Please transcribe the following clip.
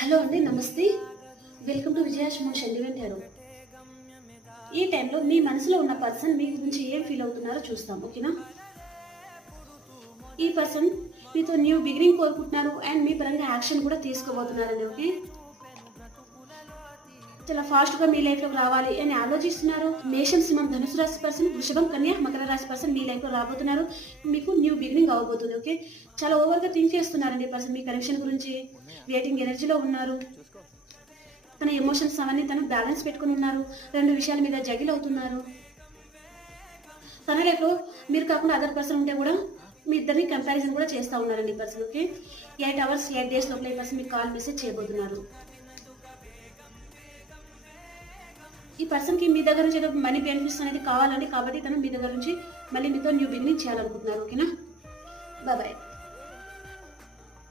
Hello అండి, namaste. Welcome to విజయాష్ motion sentiment tarot. ఈ టైంలో మీ మనసులో ఉన్న పర్సన్ మీ గురించి ఏం ఫీల్ అవుతున్నారో చూస్తాం, ఓకేనా? ఈ పర్సన్ మీతో న్యూ బిగినింగ్ కోరుకుంటున్నారు అండ్ మీ పరంగా యాక్షన్ కూడా తీసుకోబోతున్నారండి, ఓకే? చాలా ఫాస్ట్గా మీ లైఫ్లోకి రావాలి అని ఆలోచిస్తున్నారు. మేషం, సింహం, ధనుసు రాశి పర్సన్, వృషభం, కన్య, మకర రాశి పర్సన్ మీ లైఫ్లో రాబోతున్నారు. మీకు న్యూ బిగినింగ్ అవ్వబోతుంది, ఓకే? చాలా ఓవర్గా థింక్ చేస్తున్నారండి ఈ పర్సన్ మీ కనెక్షన్ గురించి. వెయిటింగ్ ఎనర్జీలో ఉన్నారు. తన ఎమోషన్స్ అవన్నీ తను బ్యాలెన్స్ పెట్టుకుని ఉన్నారు. రెండు విషయాల మీద జగిల్ అవుతున్నారు. తన లైఫ్లో మీరు కాకుండా అదర్ పర్సన్ ఉంటే కూడా మీ ఇద్దరిని కంపారిజన్ కూడా చేస్తూ ఉన్నారండి ఈ పర్సన్, ఓకే? 8 hours 8 days లోపల ఈ పర్సన్ మీకు కాల్ మెసేజ్ చేయబోతున్నారు. ఈ పర్సన్కి మీ దగ్గర నుంచి ఏదో మనీ బెనిఫిట్స్ అనేది కావాలండి, కాబట్టి తను మీ దగ్గర నుంచి మళ్ళీ మీతో న్యూ బిగినింగ్ చేయాలనుకుంటున్నారు, ఓకేనా? బాయ్.